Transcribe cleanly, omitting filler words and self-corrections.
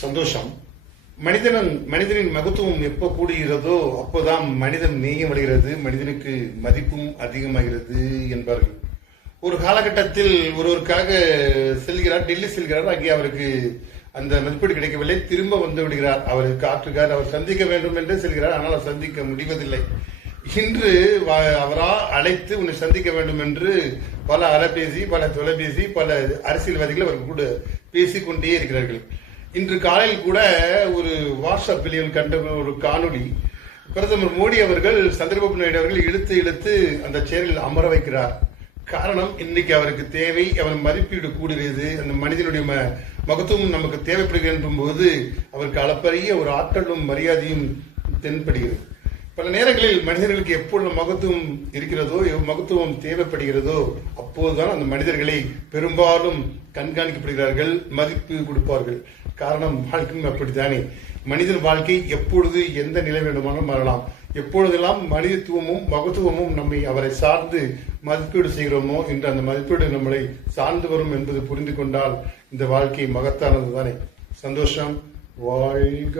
சந்தோஷம். மனிதனின் மகத்துவம் எப்போ கூடுகிறதோ அப்போதான் மனிதன் நேயமடைகிறது, மனிதனுக்கு மதிப்பும் அதிகமாகிறது என்பார்கள். ஒரு காலகட்டத்தில் ஒருவருக்காக செல்கிறார், டெல்லி செல்கிறார். அங்கே அவருக்கு அந்த மதிப்பீடு கிடைக்கவில்லை. திரும்ப வந்து விடுகிறார். அவருக்கு காற்றுக்கார், அவர் சந்திக்க வேண்டும் என்றே செல்கிறார். ஆனால் அவர் சந்திக்க முடிவதில்லை. இன்று அவரா அழைத்து உன்னை சந்திக்க வேண்டும் என்று பல அலைபேசி, பல தொலைபேசி, பல அரசியல்வாதிகள் அவர்கள் கூட பேசிக்கொண்டே இருக்கிறார்கள். இன்று காலையில் கூட ஒரு வாட்ஸ்அப்பில் கண்ட ஒரு காணொளி, பிரதமர் மோடி அவர்கள் சந்திரபாபு நாயுடு அவர்கள் இழுத்து இழுத்து அந்த சேரில் அமர வைக்கிறார். காரணம், இன்னைக்கு அவருக்கு தேவை, அவர் மதிப்பீடு கூடுகிறது, அந்த மனிதனுடைய மகத்துவம் நமக்கு தேவைப்படுகின்ற போது அவருக்கு அளப்பரிய ஒரு ஆற்றலும் மரியாதையும் தென்படுகிறது. பல நேரங்களில் மனிதர்களுக்கு எப்பொழுது மகத்துவம் இருக்கிறதோ, மகத்துவம் தேவைப்படுகிறதோ அப்போதுதான் அந்த மனிதர்களை பெரும்பாலும் கண்காணிக்கப்படுகிறார்கள், மதிப்பு கொடுப்பார்கள். காரணம், வாழ்க்கையும் அப்படித்தானே. மனிதன் வாழ்க்கை எப்பொழுது எந்த நிலை வேண்டுமானாலும் மாறலாம். எப்பொழுதெல்லாம் மனிதத்துவமும் மகத்துவமும் நம்மை அவரை சார்ந்து மதிப்பீடு செய்கிறோமோ என்று அந்த மதிப்பீடு நம்மளை சார்ந்து வரும் என்பது புரிந்து கொண்டால் இந்த வாழ்க்கை மகத்தானது தானே. சந்தோஷம். வாழ்க.